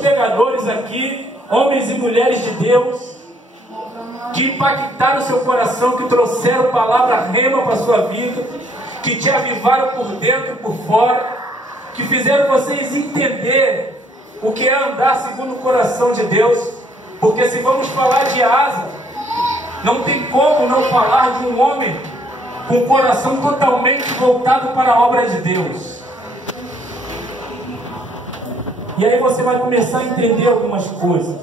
pregadores aqui, homens e mulheres de Deus, que impactaram seu coração, que trouxeram palavra rema para a sua vida, que te avivaram por dentro e por fora, que fizeram vocês entender o que é andar segundo o coração de Deus. Porque se vamos falar de Asa, não tem como não falar de um homem com o coração totalmente voltado para a obra de Deus. E aí você vai começar a entender algumas coisas.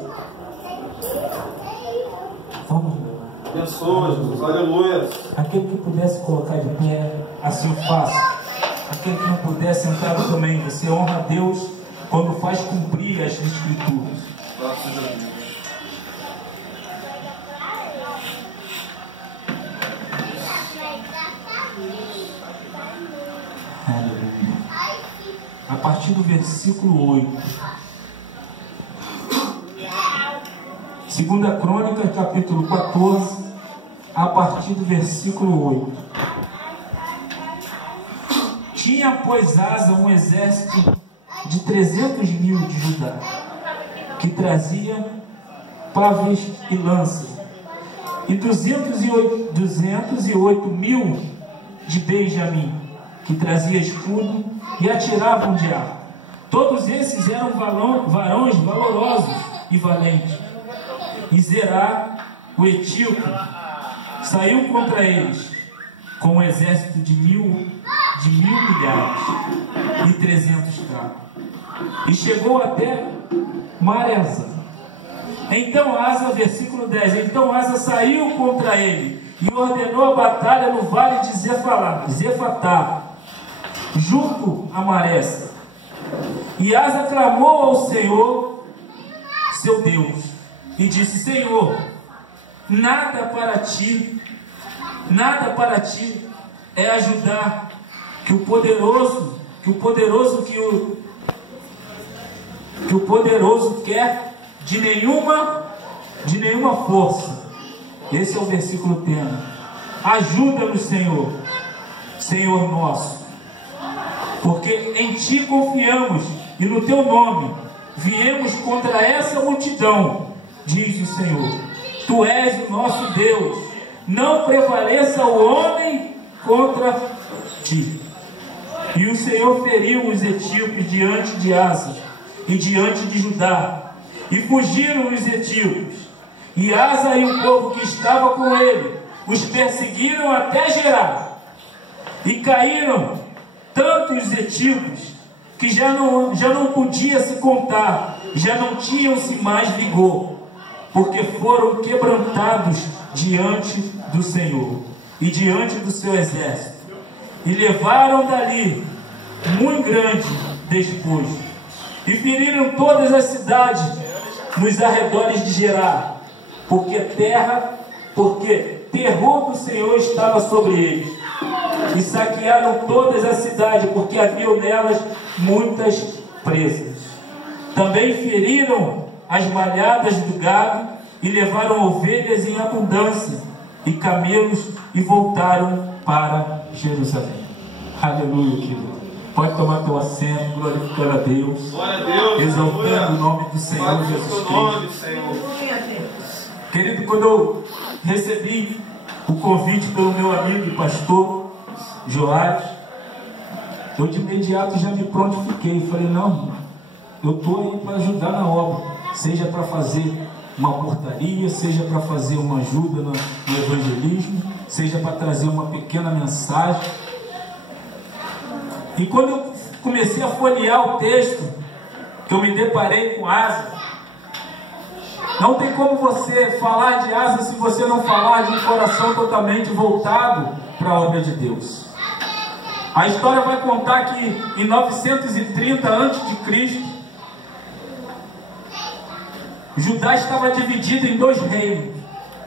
Vamos lá. Abençoa, Jesus. Aleluia. Aquele que pudesse colocar de pé, assim faça. Aquele que não puder, sentado também. Você honra a Deus quando faz cumprir as Escrituras. Graças a Deus. Aleluia. A partir do versículo 8. 2 Crônicas, capítulo 14, a partir do versículo 8. Tinha, pois, Asa um exército de 300 mil de Judá, que trazia paves e lanças, e 208 mil de Benjamim, que trazia escudo e atiravam de arco. Todos esses eram varões valorosos e valentes. E Zerá, o etíope, saiu contra eles com um exército de mil milhares e 300 carros, e chegou até Maresa. Então Asa, versículo 10, então Asa saiu contra ele e ordenou a batalha no vale de Zefatá, junto a Maresa. E Asa clamou ao Senhor, seu Deus, e disse: Senhor, nada para ti é ajudar que o poderoso quer de nenhuma força. Esse é o versículo tema. Ajuda-nos, Senhor, Senhor nosso, porque em ti confiamos e no teu nome viemos contra essa multidão, diz o Senhor. Tu és o nosso Deus, não prevaleça o homem contra ti. E o Senhor feriu os etíopes diante de Asa e diante de Judá, e fugiram os etíopes. E Asa e o povo que estava com ele os perseguiram até Gerar, e caíram tantos etíopes que já não podia se contar, já não tinham-se mais vigor, porque foram quebrantados diante do Senhor e diante do seu exército, e levaram dali muito grande despojo, e feriram todas as cidades nos arredores de Gerar, porque terror do Senhor estava sobre eles, e saquearam todas as cidades, porque haviam nelas muitas presas. Também feriram as malhadas do gado, e levaram ovelhas em abundância e camelos, e voltaram para Jerusalém. Aleluia, querido. Pode tomar teu assento, glorificando a Deus, exaltando o nome do Senhor Jesus Cristo. Querido, quando eu recebi o convite pelo meu amigo e pastor Joás, eu de imediato já me prontifiquei. Falei: não, eu estou aí para ajudar na obra, seja para fazer uma portaria, seja para fazer uma ajuda no evangelismo, seja para trazer uma pequena mensagem. E quando eu comecei a folhear o texto, que eu me deparei com Asa, não tem como você falar de Asa se você não falar de um coração totalmente voltado para a obra de Deus. A história vai contar que em 930 a.C., Judá estava dividido em dois reinos.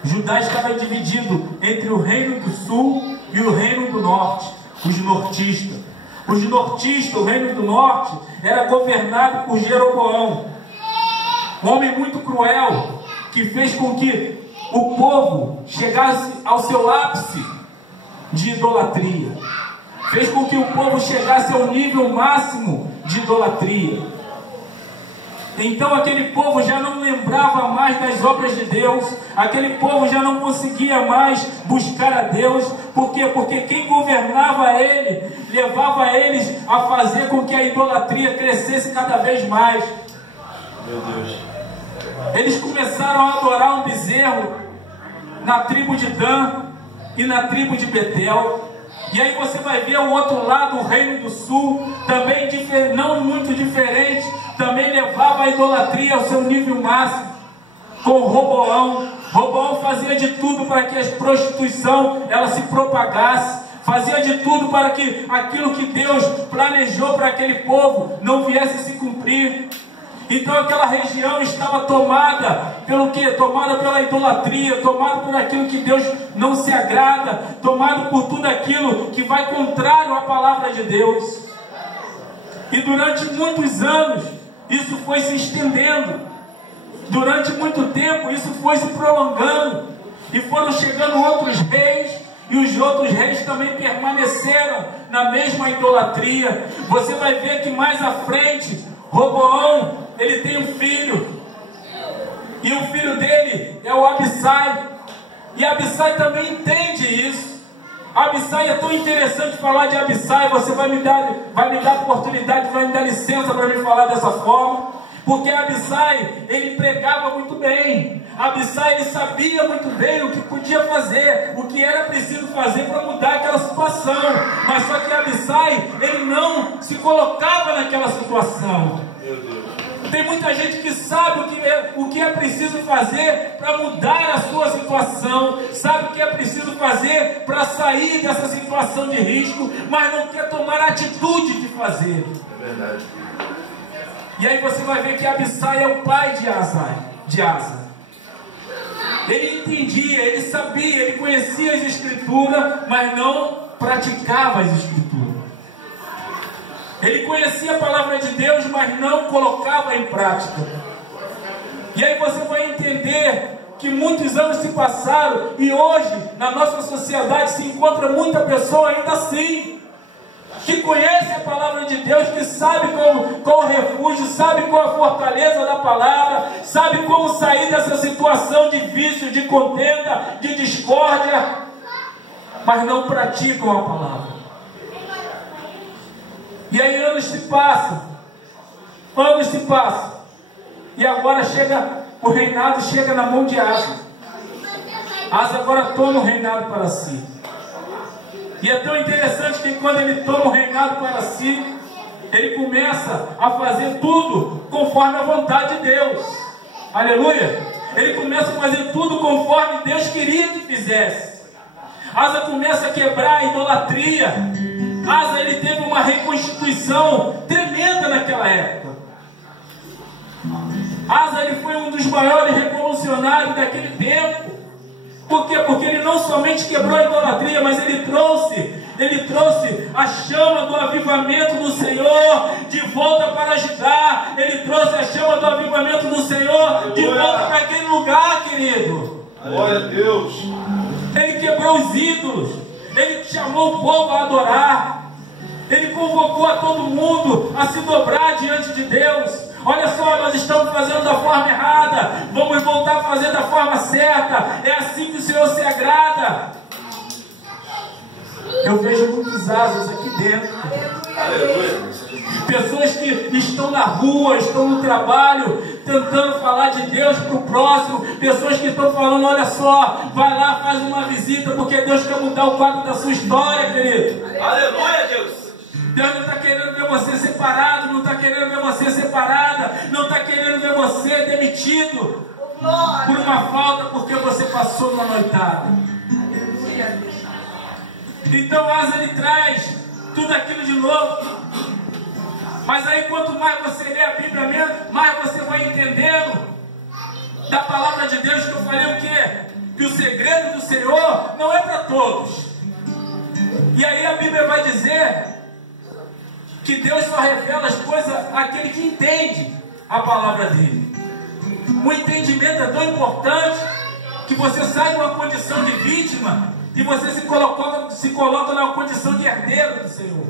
Judá estava dividido entre o reino do sul e o reino do norte, os nortistas. Os nortistas, o reino do norte, era governado por Jeroboão, um homem muito cruel, que fez com que o povo chegasse ao seu ápice de idolatria. Fez com que o povo chegasse ao nível máximo de idolatria. Então aquele povo já não lembrava mais das obras de Deus, aquele povo já não conseguia mais buscar a Deus. Por quê? Porque quem governava ele, levava eles a fazer com que a idolatria crescesse cada vez mais. Meu Deus. Eles começaram a adorar um bezerro na tribo de Dan e na tribo de Betel. E aí você vai ver o outro lado, o reino do sul, também não muito diferente, também levava a idolatria ao seu nível máximo, com Roboão. Roboão fazia de tudo para que a prostituição ela se propagasse, fazia de tudo para que aquilo que Deus planejou para aquele povo não viesse a se cumprir. Então aquela região estava tomada pelo quê? Tomada pela idolatria, tomada por aquilo que Deus não se agrada, tomado por tudo aquilo que vai contrário à palavra de Deus. E durante muitos anos isso foi se estendendo, durante muito tempo isso foi se prolongando, e foram chegando outros reis, e os outros reis também permaneceram na mesma idolatria. Você vai ver que mais à frente, Roboão, ele tem um filho, e o filho dele é o Abissai, e Abissai também entende isso. Abissai, é tão interessante falar de Abissai. Você vai me dar oportunidade, vai me dar licença para me falar dessa forma, porque Abissai, ele pregava muito bem. Abissai, ele sabia muito bem o que podia fazer, o que era preciso fazer para mudar aquela situação. Mas só que Abissai, ele não se colocava naquela situação. Meu Deus. Tem muita gente que sabe o que é preciso fazer para mudar a sua situação, sabe o que é preciso fazer para sair dessa situação de risco, mas não quer tomar a atitude de fazer. É verdade. E aí você vai ver que Abissai é o pai de Asa. Ele entendia, ele sabia, ele conhecia as Escrituras, mas não praticava as Escrituras. Ele conhecia a palavra de Deus, mas não colocava em prática. E aí você vai entender que muitos anos se passaram, e hoje na nossa sociedade se encontra muita pessoa ainda assim, que conhece a palavra de Deus, que sabe qual o refúgio, sabe qual a fortaleza da palavra, sabe como sair dessa situação de vício, de contenda, de discórdia, mas não praticam a palavra. E aí anos se passam, e agora o reinado chega na mão de Asa. Asa agora toma o reinado para si. E é tão interessante que quando ele toma o reinado para si, ele começa a fazer tudo conforme a vontade de Deus. Aleluia! Ele começa a fazer tudo conforme Deus queria que fizesse. Asa começa a quebrar a idolatria. Asa, ele teve uma reconstituição tremenda naquela época. Asa, ele foi um dos maiores revolucionários daquele tempo. Por quê? Porque ele não somente quebrou a idolatria, mas ele trouxe a chama do avivamento do Senhor de volta para Judá. Ele trouxe a chama do avivamento do Senhor de volta para aquele lugar, querido. Glória a Deus. Ele quebrou os ídolos. Ele chamou o povo a adorar. Ele convocou a todo mundo a se dobrar diante de Deus. Olha só, nós estamos fazendo da forma errada, vamos voltar a fazer da forma certa. É assim que o Senhor se agrada. Eu vejo muitos asas aqui dentro. Aleluia. Pessoas que estão na rua, estão no trabalho, tentando falar de Deus para o próximo. Pessoas que estão falando, olha só, vai lá, faz uma visita, porque Deus quer mudar o quadro da sua história, querido. Aleluia, Deus. Deus não está querendo ver você separado, não está querendo ver você separada, não está querendo ver você demitido por uma falta, porque você passou uma noitada. Então Asa, ele traz tudo aquilo de novo. Mas aí quanto mais você lê a Bíblia mesmo, mais você vai entendendo da palavra de Deus, que eu falei o quê? Que o segredo do Senhor não é para todos. E aí a Bíblia vai dizer que Deus só revela as coisas àquele que entende a palavra dele. O entendimento é tão importante que você sai de uma condição de vítima e você se coloca numa condição de herdeiro do Senhor.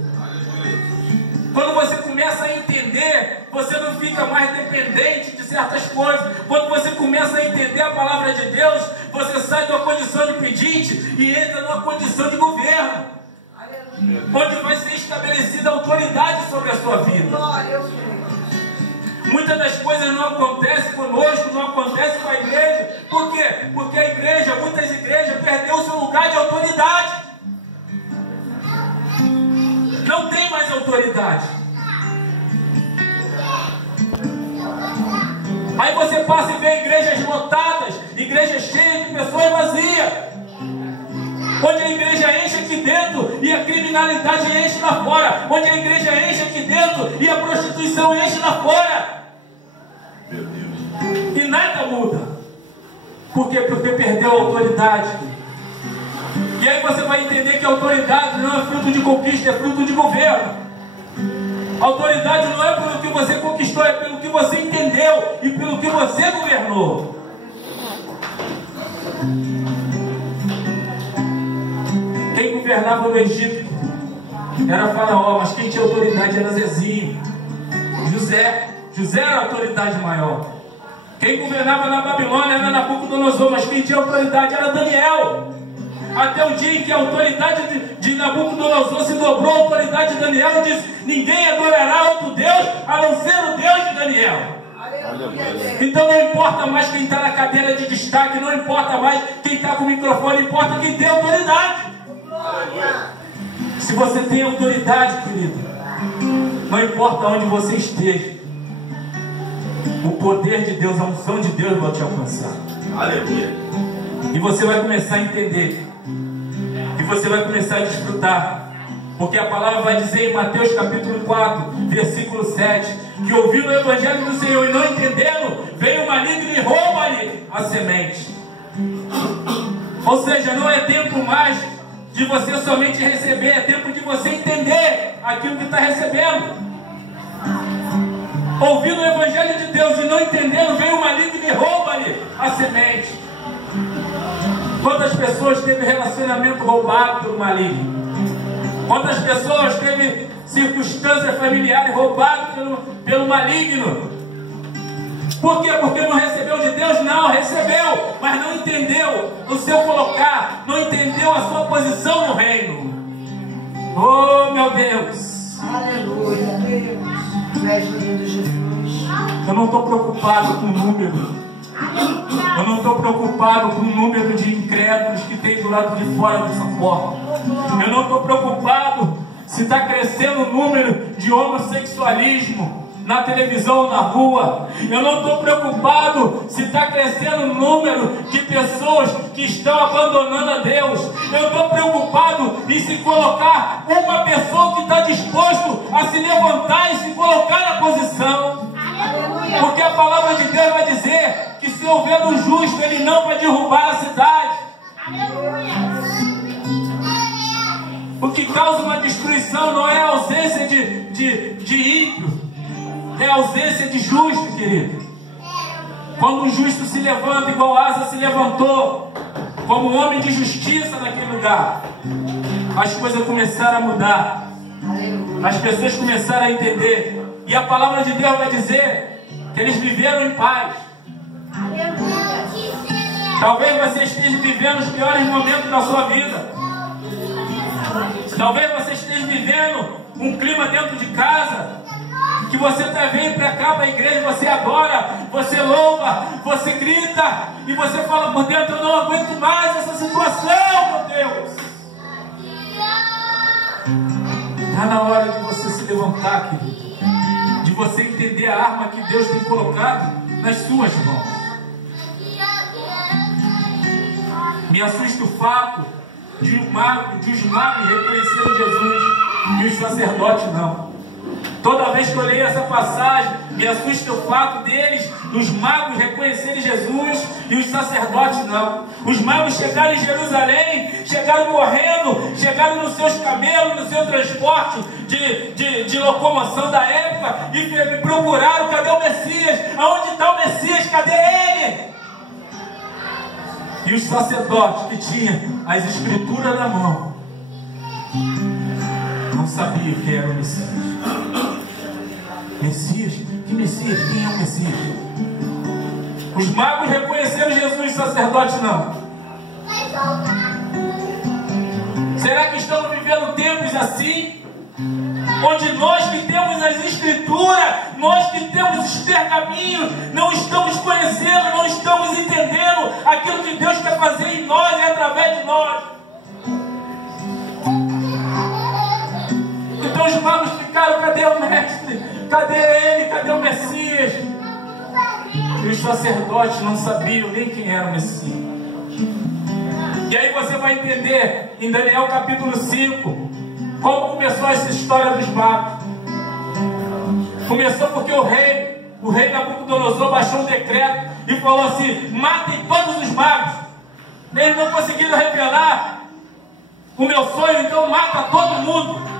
Quando você começa a entender, você não fica mais dependente de certas coisas. Quando você começa a entender a palavra de Deus, você sai de uma condição de pedinte e entra numa condição de governo, onde vai ser estabelecida autoridade sobre a sua vida. Muitas das coisas não acontecem conosco, não acontecem com a igreja. Por quê? Porque a igreja, muitas igrejas, perdeu o seu lugar de autoridade. Não tem mais autoridade. Aí você passa e vê igrejas lotadas, igrejas cheias de pessoas vazias, onde a igreja enche aqui dentro e a criminalidade enche lá fora, onde a igreja enche aqui dentro e a prostituição enche lá fora. Meu Deus. E nada muda. Por quê? Porque perdeu a autoridade. E aí você vai entender que a autoridade não é fruto de conquista, é fruto de governo. A autoridade não é pelo que você conquistou, é pelo que você entendeu e pelo que você governou. Quem governava no Egito era Faraó, mas quem tinha autoridade era Zezinho, José era a autoridade maior. Quem governava na Babilônia era Nabucodonosor, mas quem tinha autoridade era Daniel. Até o dia em que a autoridade de Nabucodonosor se dobrou à autoridade de Daniel e disse: ninguém adorará outro Deus a não ser o Deus de Daniel. Então não importa mais quem está na cadeira de destaque, não importa mais quem está com o microfone, importa quem tem autoridade. Se você tem autoridade, querido, não importa onde você esteja, o poder de Deus, a unção de Deus vai te alcançar. Aleluia. E você vai começar a entender. E você vai começar a desfrutar. Porque a palavra vai dizer em Mateus capítulo 4, versículo 7, que ouvindo o evangelho do Senhor e não entendendo, veio o maligno e rouba-lhe a semente. Ou seja, não é tempo mais de você somente receber, é tempo de você entender aquilo que está recebendo. Ouvindo o evangelho de Deus e não entendendo, veio o maligno e rouba-lhe a semente. Quantas pessoas teve relacionamento roubado pelo maligno? Quantas pessoas teve circunstâncias familiares roubadas pelo maligno? Por quê? Porque não recebeu de Deus? Não, recebeu, mas não entendeu o seu colocar, não entendeu a sua posição no reino. Oh, meu Deus! Aleluia, Deus! Eu não estou preocupado com o número. Eu não estou preocupado com o número de incrédulos que tem do lado de fora dessa porta. Eu não estou preocupado se está crescendo o número de homossexualismo na televisão ou na rua. Eu não estou preocupado se está crescendo o número de pessoas que estão abandonando a Deus. Eu estou preocupado em se colocar uma pessoa que está disposto a se levantar e se colocar na posição. Porque a palavra de Deus vai dizer que se houver um justo, ele não vai derrubar a cidade. O que causa uma destruição não é a ausência de ímpio, é a ausência de justo, querido. Quando um justo se levanta, igual Asa se levantou, como um homem de justiça naquele lugar, as coisas começaram a mudar. As pessoas começaram a entender. E a palavra de Deus vai dizer que eles viveram em paz. Talvez você esteja vivendo os piores momentos da sua vida. Talvez você esteja vivendo um clima dentro de casa, que você vem para cá, para a igreja, você adora, você louva, você grita, e você fala por dentro: eu não aguento mais essa situação, meu Deus. Está na hora de você se levantar, querido. De você entender a arma que Deus tem colocado nas suas mãos. Me assusta o fato de os magos reconhecerem Jesus e os sacerdotes não. Toda vez que eu leio essa passagem, me assusta o fato dos magos reconhecerem Jesus e os sacerdotes não. Os magos chegaram em Jerusalém, chegaram correndo, chegaram nos seus camelos, no seu transporte de locomoção da época, e me procuraram: cadê o Messias? Aonde está o Messias? Cadê ele? E os sacerdotes que tinham as escrituras na mão não sabiam que era o Messias. Messias? Quem é o Messias? Os magos reconheceram Jesus, sacerdotes não. Será que estamos vivendo tempos assim? Onde nós que temos as escrituras, nós que temos os pergaminhos, não estamos conhecendo, não estamos entendendo aquilo que Deus quer fazer em nós e através de nós. Então os magos ficaram: cadê o mestre? Cadê ele? Cadê o Messias? E os sacerdotes não sabiam nem quem era o Messias. E aí você vai entender em Daniel capítulo 5 como começou essa história dos magos. Começou porque o rei Nabucodonosor baixou um decreto e falou assim: matem todos os magos. Eles não conseguiram revelar o meu sonho, então mata todo mundo.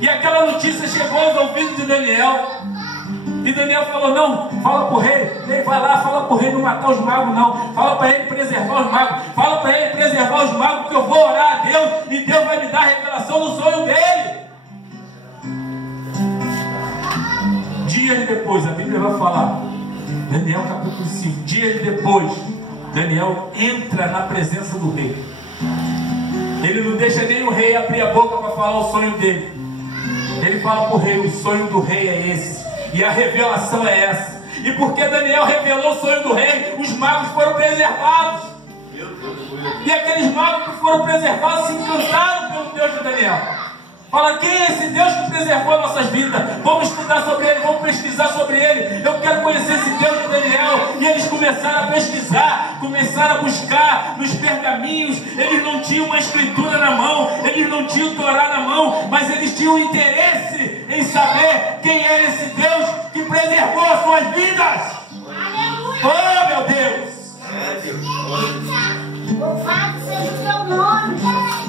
E aquela notícia chegou aos ouvidos de Daniel. E Daniel falou: não, fala para o rei, ele vai lá, fala para o rei não matar os magos, não. Fala para ele preservar os magos. Fala para ele preservar os magos, porque eu vou orar a Deus e Deus vai me dar a revelação do sonho dele. Dias depois, a Bíblia vai falar, Daniel capítulo 5, dias depois, Daniel entra na presença do rei. Ele não deixa nem o rei abrir a boca para falar o sonho dele. Ele fala para o rei: o sonho do rei é esse, e a revelação é essa. E porque Daniel revelou o sonho do rei, os magos foram preservados. E aqueles magos que foram preservados se encantaram pelo Deus de Daniel. Fala: quem é esse Deus que preservou nossas vidas? Vamos estudar sobre ele, vamos pesquisar sobre ele. Eu quero conhecer esse Deus de Daniel. E eles começaram a pesquisar, começaram a buscar nos pergaminhos. Eles não tinham uma escritura na mão, eles não tinham Torá na mão, mas eles tinham interesse em saber quem era esse Deus que preservou as suas vidas. Oh, meu Deus! Louvado seja o teu nome.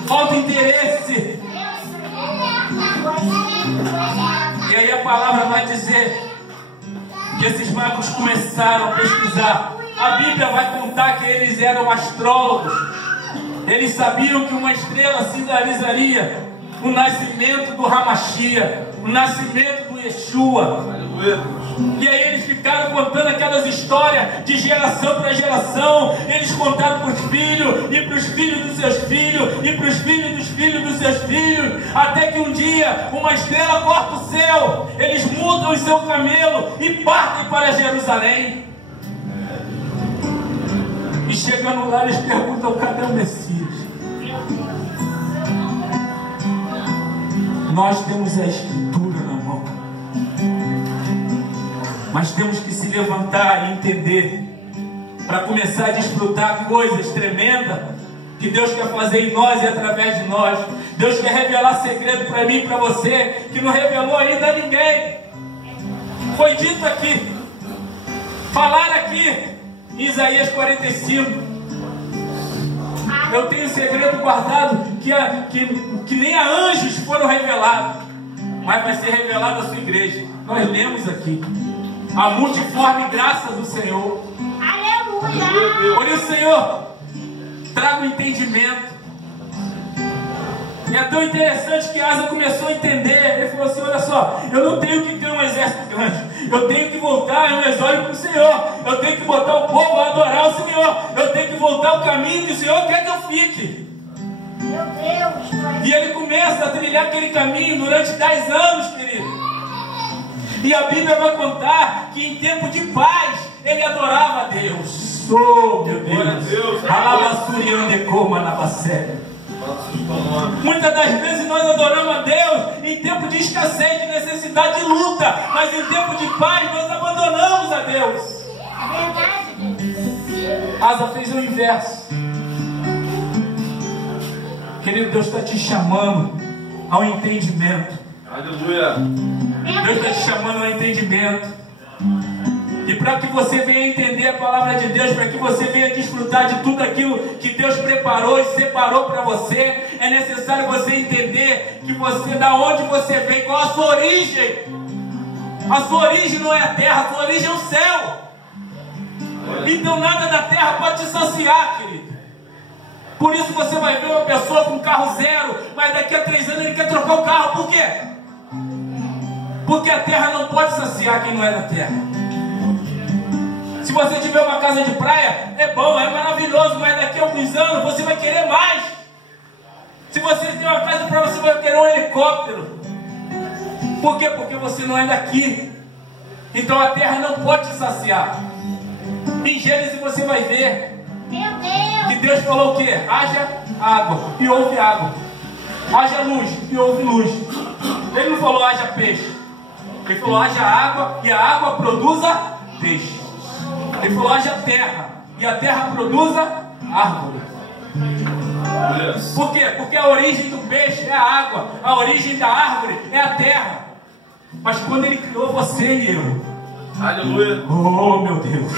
Falta interesse. E aí a palavra vai dizer que esses magos começaram a pesquisar. A Bíblia vai contar que eles eram astrólogos. Eles sabiam que uma estrela sinalizaria o nascimento do Hamashia, o nascimento do Yeshua. E aí eles ficaram contando aquelas histórias de geração para geração. Eles contaram para os filhos, e para os filhos dos seus filhos, e para os filhos dos filhos dos seus filhos, até que um dia uma estrela corta o céu. Eles mudam o seu camelo e partem para Jerusalém. E chegando lá, eles perguntam: cadê o Messias? Nós temos a escritura na mão, mas temos que se levantar e entender, para começar a desfrutar coisas tremendas que Deus quer fazer em nós e através de nós. Deus quer revelar segredo para mim e para você, que não revelou ainda a ninguém. Foi dito aqui, falar aqui em Isaías 45: eu tenho segredo guardado que nem a anjos foram revelados, mas vai ser revelado à sua igreja. Nós lemos aqui a multiforme graça do Senhor. Aleluia! Por isso, Senhor, traga o entendimento. E é tão interessante que Asa começou a entender. Ele falou assim: olha só, eu não tenho que ter um exército grande, eu tenho que voltar em meus olhos para o Senhor, eu tenho que botar o povo a adorar o Senhor, eu tenho que voltar o caminho que o Senhor quer que eu fique. Meu Deus! E ele começa a trilhar aquele caminho durante 10 anos, querido. E a Bíblia vai contar que em tempo de paz ele adorava a Deus. Oh, meu Deus! Muitas das vezes nós adoramos a Deus em tempo de escassez, de necessidade, de luta, mas em tempo de paz nós abandonamos a Deus. Verdade. Asa fez o inverso. Querido, Deus está te chamando ao entendimento. Aleluia. Deus está te chamando ao entendimento. E para que você venha entender a palavra de Deus, para que você venha desfrutar de tudo aquilo que Deus preparou e separou para você, é necessário você entender que você, da onde você vem, qual a sua origem. A sua origem não é a terra, a sua origem é o céu. Então nada da terra pode te saciar, querido. Por isso você vai ver uma pessoa com carro zero, mas daqui a 3 anos ele quer trocar o carro. Por quê? Porque a terra não pode saciar quem não é da terra. Se você tiver uma casa de praia, é bom, é maravilhoso, mas daqui a alguns anos você vai querer mais. Se você tem uma casa de praia, você vai querer um helicóptero. Por quê? Porque você não é daqui. Então a terra não pode te saciar. Em Gênesis você vai ver que Deus falou o quê? Haja água e houve água. Haja luz e houve luz. Ele não falou haja peixe. Ele falou haja água e a água produza peixe. Ele falou haja terra e a terra produza árvore. Por quê? Porque a origem do peixe é a água, a origem da árvore é a terra. Mas quando Ele criou você e eu, Aleluia. oh meu Deus,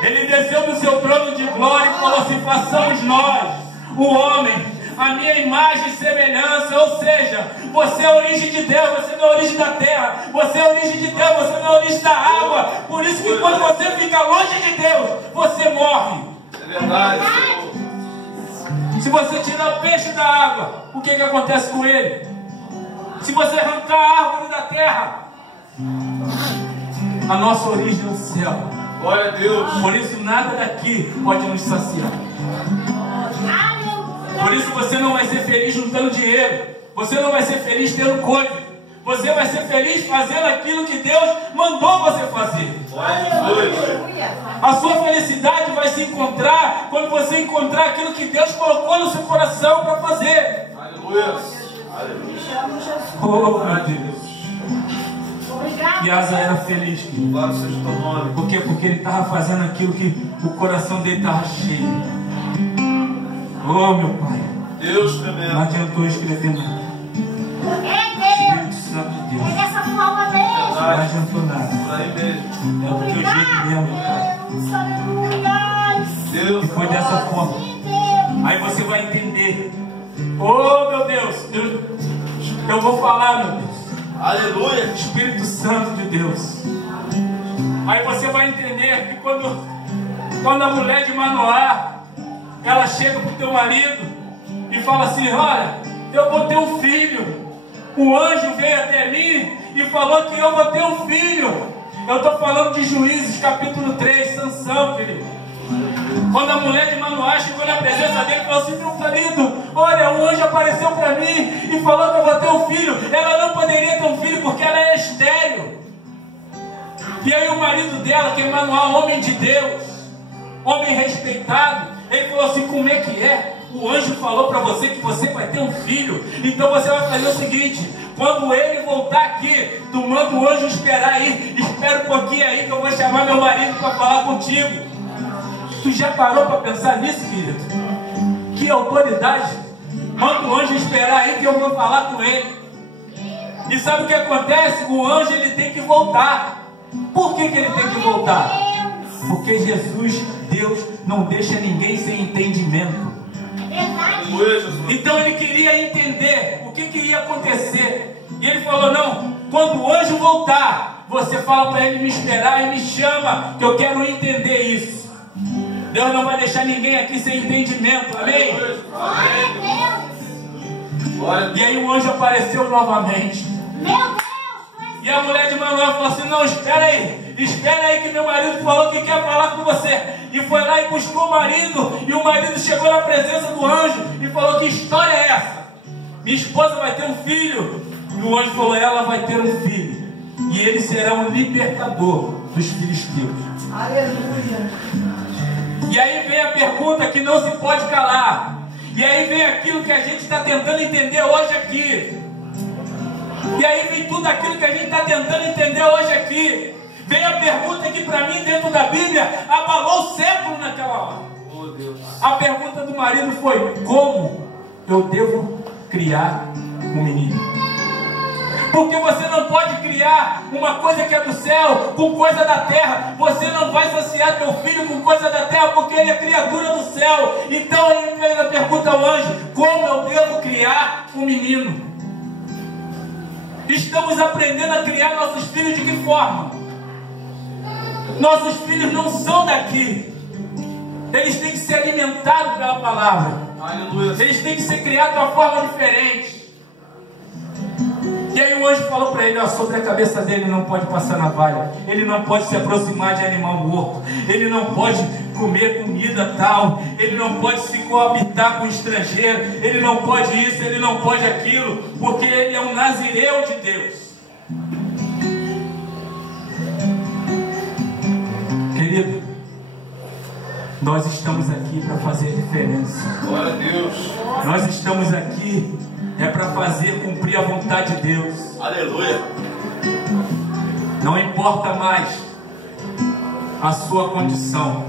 Ele desceu do seu trono de glória e falou assim: façamos nós, o homem, a minha imagem e semelhança. Ou seja, você é a origem de Deus, você não é a origem da terra, você é a origem de Deus, você não é a origem da água. Por isso que quando você fica longe de Deus, você morre. É verdade, Senhor. Se você tirar o peixe da água, o que acontece com ele? Se você arrancar a árvore da terra, a nossa origem é o céu. Glória a Deus. Por isso nada daqui pode nos saciar. Por isso você não vai ser feliz juntando dinheiro. Você não vai ser feliz tendo coisa. Você vai ser feliz fazendo aquilo que Deus mandou você fazer. A sua felicidade vai se encontrar quando você encontrar aquilo que Deus colocou no seu coração para fazer. Aleluia. Oh meu Deus. E Asa era feliz, querido. Louvado seja o teu nome. Por quê? Porque ele estava fazendo aquilo que o coração dele estava cheio. Oh meu Pai, Deus não tremendo. adiantou escrever nada. Espírito Santo de Deus, não adiantou nada. Por aí mesmo. É do teu jeito mesmo, Pai. Deus. E foi dessa forma. Aí você vai entender. Oh meu Deus, eu vou falar, meu Deus. Aleluia. Espírito Santo de Deus. Aí você vai entender que quando a mulher de Manoá, ela chega para o teu marido e fala assim: olha, eu vou ter um filho. O anjo veio até mim e falou que eu vou ter um filho. Eu estou falando de Juízes capítulo 3, Sansão, querido. Quando a mulher de Manoá chegou na presença dele e falou assim: meu marido, olha, o anjo apareceu para mim e falou que eu vou ter um filho. Ela não poderia ter um filho porque ela é estéril. E aí o marido dela, que é Manoá, homem de Deus, homem respeitado, ele falou assim: como é que é? O anjo falou para você que você vai ter um filho. Então você vai fazer o seguinte: quando ele voltar aqui, tu manda o anjo esperar aí. Espera um pouquinho aí que eu vou chamar meu marido para falar contigo. Tu já parou para pensar nisso, querido? Que autoridade. Manda o anjo esperar aí que eu vou falar com ele. E sabe o que acontece? O anjo, ele tem que voltar. Por que ele tem que voltar? Porque Jesus, Deus, não deixa ninguém sem entendimento. Então ele queria entender o que ia acontecer. E ele falou: não, quando o anjo voltar, você fala para ele me esperar e me chama, que eu quero entender isso. Deus não vai deixar ninguém aqui sem entendimento, amém? E aí o anjo apareceu novamente. E a mulher de Manoá falou assim: não, espera aí que meu marido falou que quer falar com você. E foi lá e buscou o marido. E o marido chegou na presença do anjo e falou: que história é essa? Minha esposa vai ter um filho. E o anjo falou: ela vai ter um filho, e ele será um libertador dos filisteus. Aleluia. E aí vem a pergunta que não se pode calar. E aí vem aquilo que a gente está tentando entender hoje aqui. E aí vem tudo aquilo que a gente está tentando entender hoje aqui. Vem a pergunta que para mim, dentro da Bíblia, abalou o século naquela hora. A pergunta do marido foi: como eu devo criar um menino? Porque você não pode criar uma coisa que é do céu com coisa da terra. Você não vai saciar teu filho com coisa da terra, porque ele é criatura do céu. Então ele fez a pergunta ao anjo: como eu devo criar um menino? Estamos aprendendo a criar nossos filhos de que forma? Nossos filhos não são daqui. Eles têm que ser alimentados pela palavra. Aleluia. Eles têm que ser criados de uma forma diferente. E aí o anjo falou para ele, ó, sobre a cabeça dele não pode passar navalha, ele não pode se aproximar de animal morto, ele não pode comer comida tal, ele não pode se coabitar com estrangeiro, ele não pode isso, ele não pode aquilo, porque ele é um nazireu de Deus. Querido, nós estamos aqui para fazer a diferença. Glória a Deus. Nós estamos aqui para fazer cumprir a vontade de Deus. Aleluia. Não importa mais a sua condição.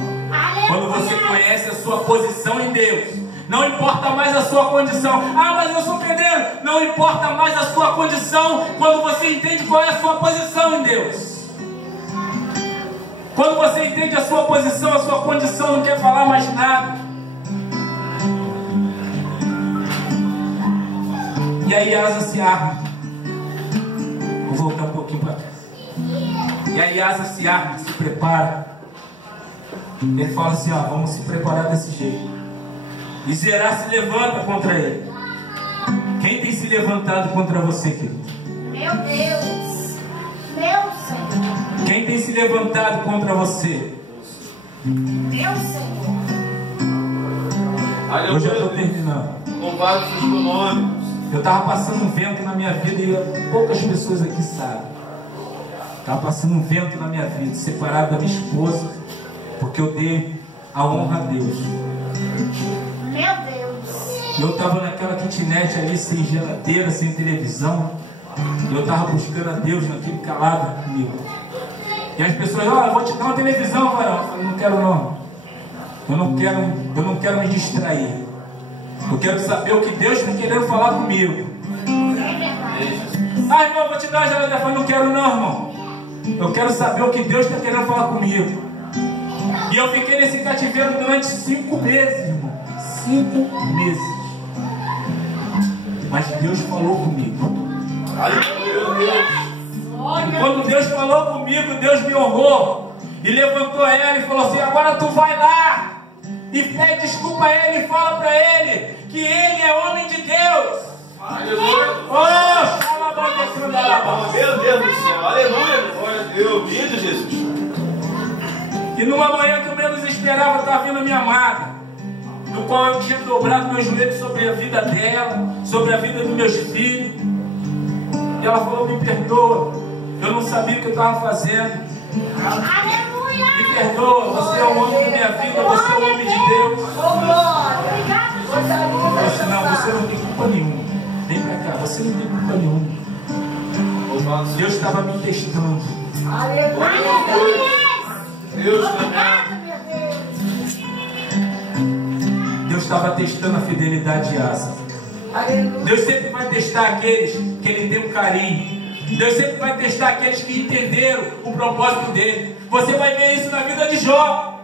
Quando você conhece a sua posição em Deus, não importa mais a sua condição. Ah, mas eu sou pedreiro. Não importa mais a sua condição quando você entende qual é a sua posição em Deus. Quando você entende a sua posição, a sua condição, não quer falar mais nada. E aí Asa se arma. Vou voltar um pouquinho para trás. E aí Asa se arma, se prepara. Ele fala assim, ó, vamos se preparar desse jeito. E Zerá se levanta contra ele. Quem tem se levantado contra você, querido? Meu Deus. Meu Senhor. Quem tem se levantado contra você? Meu Senhor. Eu já estou terminando. Louvado seja o teu nome. Eu estava passando um vento na minha vida e poucas pessoas aqui sabem. Estava passando um vento na minha vida, separado da minha esposa, porque eu dei a honra a Deus. Meu Deus. Eu estava naquela kitnet ali, sem geladeira, sem televisão. E eu estava buscando a Deus naquele calado comigo. E as pessoas, ó, eu vou te dar uma televisão, varão. Eu falei, não quero não. Eu não quero me distrair. Eu quero saber o que Deus está querendo falar comigo. Ah, irmão, eu vou te dar uma geladeira. Eu falei, não quero não, irmão. Eu quero saber o que Deus está querendo falar comigo. E eu fiquei nesse cativeiro durante 5 meses, irmão. 5 meses. Mas Deus falou comigo. E quando Deus falou comigo, Deus me honrou e levantou ela e falou assim, agora tu vai lá e pede desculpa a ele e fala para ele que ele é homem de Deus. Aleluia. Meu Deus do céu. Aleluia. Glória a Deus. Lindo, Jesus. E numa manhã que eu menos esperava, estava vindo a minha amada, no qual eu tinha dobrado meus joelhos sobre a vida dela, sobre a vida dos meus filhos. E ela falou, me perdoa, eu não sabia o que eu estava fazendo. Aleluia. Me perdoa, você é o homem da minha vida, você é o homem de Deus. Obrigado, Eu disse, não, você não tem culpa nenhuma. Vem pra cá, você não tem culpa nenhuma. Louvado seja Deus estava me testando. Aleluia. Deus também. Obrigado, meu Deus. Deus estava testando a fidelidade de Asa. Deus sempre vai testar aqueles que Ele tem um carinho. Deus sempre vai testar aqueles que entenderam o propósito dele. Você vai ver isso na vida de Jó.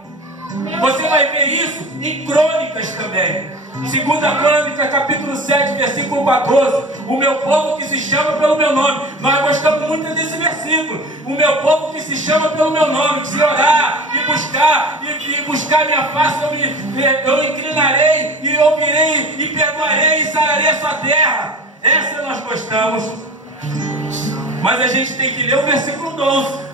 Você vai ver isso em Crônicas também. 2 Crônica, capítulo 7, versículo 14. O meu povo que se chama pelo meu nome. Nós gostamos muito desse versículo. O meu povo que se chama pelo meu nome, que se orar e buscar minha face, eu inclinarei e ouvirei e perdoarei e sararei a sua terra. Essa nós gostamos. Mas a gente tem que ler o versículo 12.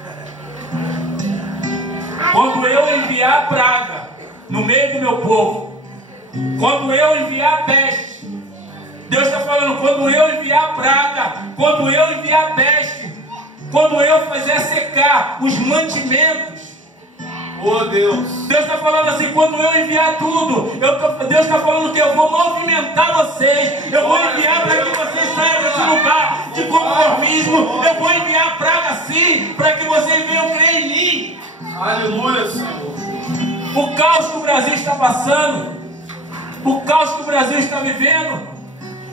Quando eu enviar a praga no meio do meu povo, quando eu enviar a peste, Deus está falando, quando eu enviar a praga, quando eu enviar a peste, quando eu fizer secar os mantimentos, oh Deus, Deus está falando assim, quando eu enviar tudo, Deus está falando que eu vou movimentar vocês, eu vou enviar para que vocês saiam desse lugar de conformismo, eu vou enviar a praga sim, para que vocês venham crer em mim. aleluia, Senhor. O caos que o Brasil está passando, o caos que o Brasil está vivendo,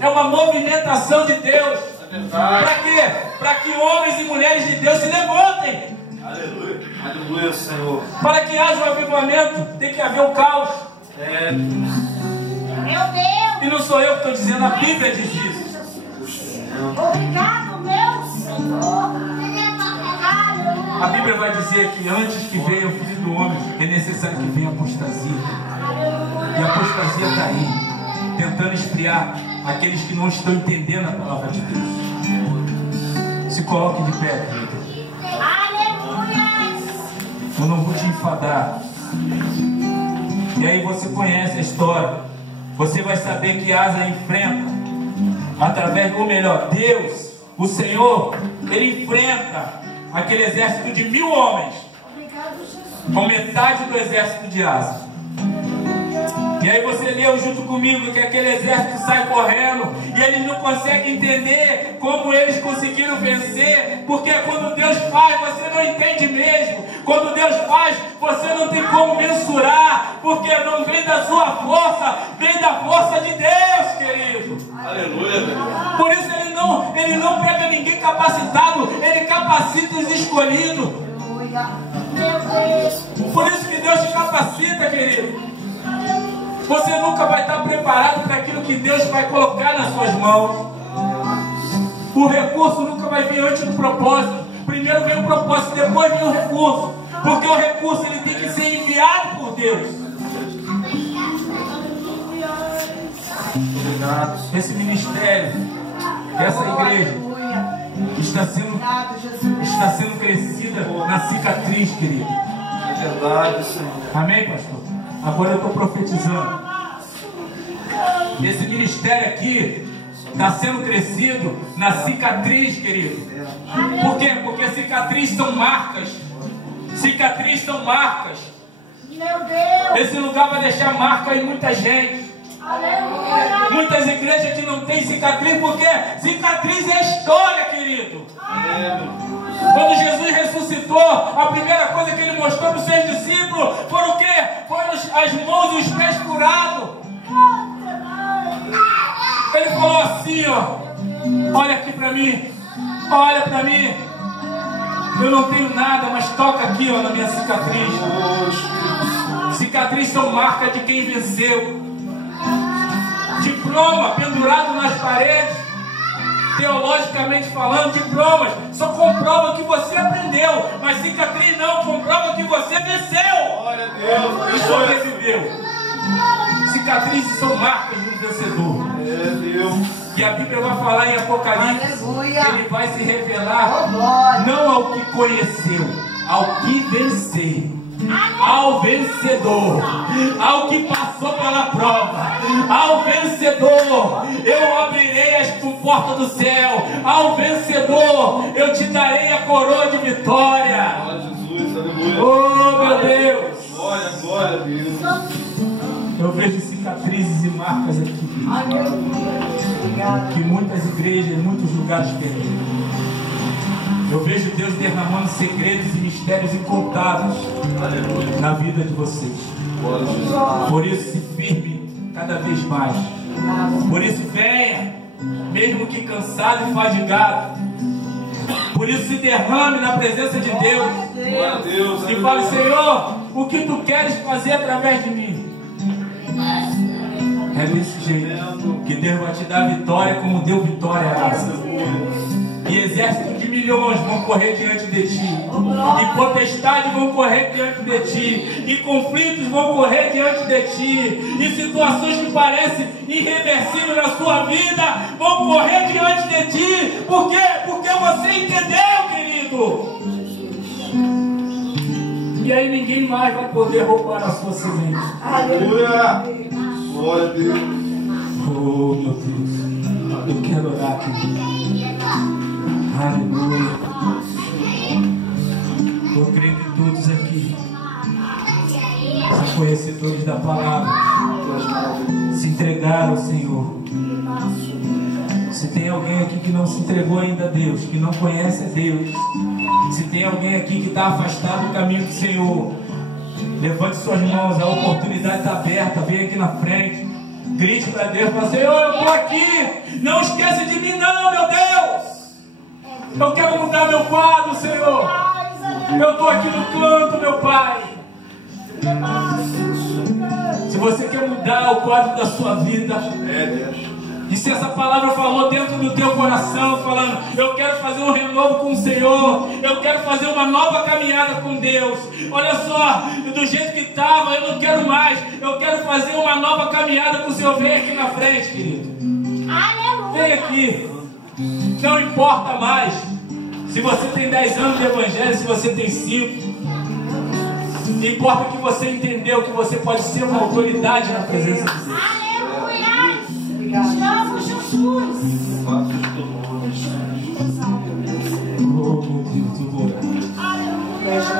é uma movimentação de Deus. É verdade. Para quê? Para que homens e mulheres de Deus se levantem. Aleluia, aleluia, Senhor. Para que haja um avivamento, tem que haver um caos. É, Meu Deus. E não sou eu que estou dizendo, a Bíblia diz isso. Obrigado, meu Senhor. A Bíblia vai dizer que antes que venha o Filho do Homem, é necessário que venha a apostasia. E a apostasia está aí, tentando esfriar aqueles que não estão entendendo a palavra de Deus. Se coloque de pé, querido. Aleluia. Eu não vou te enfadar. E aí você conhece a história. Você vai saber que Asa enfrenta, através do melhor, Deus, o Senhor, Ele enfrenta aquele exército de 1000 homens, com metade do exército de Asa. E aí você leu junto comigo que aquele exército sai correndo e eles não conseguem entender como eles conseguiram vencer, porque quando Deus faz, você não entende mesmo. Quando Deus faz, você não tem como mensurar, porque não vem da sua força, vem da força de Deus, querido. Aleluia. Por isso ele não pega ninguém capacitado, ele capacita os escolhidos. Meu Deus. Por isso que Deus te capacita, querido. Você nunca vai estar preparado para aquilo que Deus vai colocar nas suas mãos. O recurso nunca vai vir antes do propósito. Primeiro vem o propósito, depois vem o recurso. Porque o recurso ele tem que ser enviado por Deus. Esse ministério, essa igreja está sendo crescida na cicatriz, querido. É verdade, Senhor. Amém, pastor? Agora eu estou profetizando. Esse ministério aqui está sendo crescido na cicatriz, querido. Por quê? Porque cicatriz são marcas. Cicatriz são marcas. Meu Deus. Esse lugar vai deixar marca em muita gente. Aleluia. Muitas igrejas que não tem cicatriz, porque cicatriz é história, querido. Quando Jesus ressuscitou, a primeira coisa que ele mostrou para os seus discípulos foram o quê? Foram as mãos e os pés furados. Ele falou assim, ó: olha aqui para mim, olha para mim. Eu não tenho nada, mas toca aqui, ó, na minha cicatriz. Cicatriz são marcas de quem venceu. Diploma pendurado nas paredes, teologicamente falando, diplomas só comprova que você aprendeu, mas cicatriz não, comprova que você venceu. Glória a Deus. E sobreviveu. Cicatrizes são marcas de um vencedor. É Deus. E a Bíblia vai falar em Apocalipse, Aleluia. que ele vai se revelar Oh, glória. não ao que conheceu, ao que venceu. Ao vencedor, ao que passou pela prova, ao vencedor, eu abrirei as portas do céu. Ao vencedor, eu te darei a coroa de vitória. Glória a Jesus, aleluia. Oh, meu Deus! Glória, glória a Deus. Eu vejo cicatrizes e marcas aqui, Obrigada. que muitas igrejas, muitos lugares perderam. Eu vejo Deus derramando segredos e mistérios incontáveis Aleluia. na vida de vocês. Glória a Jesus. Por isso, se firme cada vez mais. Por isso, venha, mesmo que cansado e fadigado. Por isso, se derrame na presença de Deus Glória a Deus. e fale: Senhor, o que tu queres fazer através de mim? É desse jeito que Deus vai te dar vitória, como deu vitória a Asa. E exército de milhões vão correr diante de ti, e potestades vão correr diante de ti, e conflitos vão correr diante de ti, e situações que parecem irreversíveis na sua vida vão correr diante de ti. Por quê? Porque você entendeu, querido. E aí ninguém mais vai poder roubar a sua semente. Aleluia. Glória a Deus. Oh, meu Deus, eu quero orar, querido. Aleluia. Eu creio que todos aqui são conhecedores da palavra, se entregaram ao Senhor. Se tem alguém aqui que não se entregou ainda a Deus, que não conhece a Deus, se tem alguém aqui que está afastado do caminho do Senhor, levante suas mãos, a oportunidade está aberta, vem aqui na frente, grite para Deus, fala: Senhor, eu estou aqui, não esqueça de mim não, meu Deus. Eu quero mudar meu quadro, Senhor. Eu estou aqui no canto, meu Pai. Se você quer mudar o quadro da sua vida, Deus. e se essa palavra falou dentro do teu coração, falando: eu quero fazer um renovo com o Senhor, eu quero fazer uma nova caminhada com Deus. Olha só, do jeito que estava, eu não quero mais, eu quero fazer uma nova caminhada com o Senhor. Vem aqui na frente, querido. Vem aqui. Não importa mais Se você tem 10 anos de evangelho, se você tem 5, importa que você entendeu que você pode ser uma autoridade na presença de Deus. Aleluia! Estamos Jesus! Oh, meu Deus, tudo orando.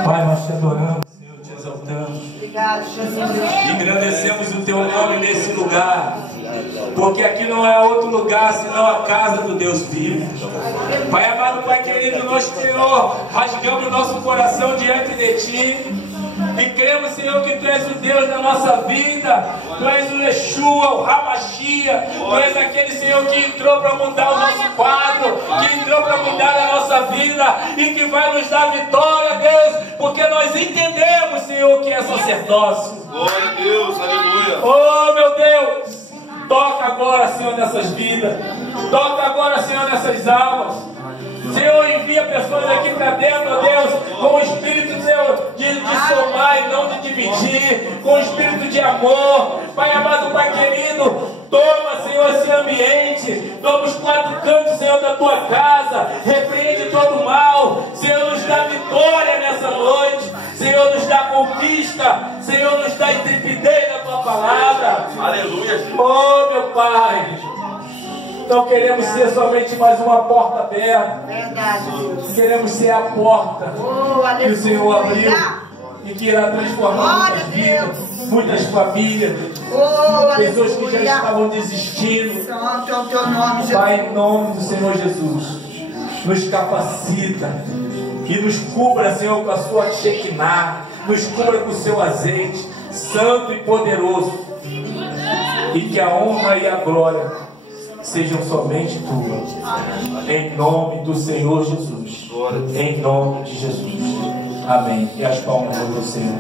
Pai, nós te adoramos, Senhor, te exaltamos. Obrigado, Jesus. Engrandecemos o teu nome nesse lugar, porque aqui não é outro lugar senão a casa do Deus vivo. Pai amado, Pai querido, nós, Senhor, rasgamos nosso coração diante de Ti e cremos, Senhor, que Tu és o Deus da nossa vida. Tu és o Yeshua, o Hamashia. Tu és aquele, Senhor, que entrou para mudar o nosso quadro, que entrou para mudar a nossa vida e que vai nos dar vitória, Deus, porque nós entendemos, Senhor, que é sacerdócio. Glória a Deus, aleluia. Oh, meu Deus, toca agora, Senhor, nessas vidas. Toca agora, Senhor, nessas almas. Senhor, envia pessoas aqui para dentro, Deus, com o espírito, Senhor, de somar e não de dividir, com o espírito de amor. Pai amado, Pai querido, toma, Senhor, esse ambiente, toma os 4 cantos, Senhor, da Tua casa, repreende todo o mal. Senhor, nos dá vitória nessa noite. Senhor, nos dá conquista. Senhor, nos dá intrepidez na Tua palavra. Aleluia. Oh, meu Pai, não queremos ser somente mais uma porta aberta. Verdade, Deus. Queremos ser a porta Oh, que o Senhor abriu aleluia. e que irá transformar muitas vidas, muitas famílias, Oh, pessoas que já aleluia. estavam desistindo. Santo é o teu nome, Jesus. Pai, em nome do Senhor Jesus, nos capacita e nos cubra, Senhor, com a sua Shekinah, nos cubra com o seu azeite santo e poderoso, e que a honra e a glória sejam somente tuas, em nome do Senhor Jesus, em nome de Jesus, amém. E as palmas do Senhor.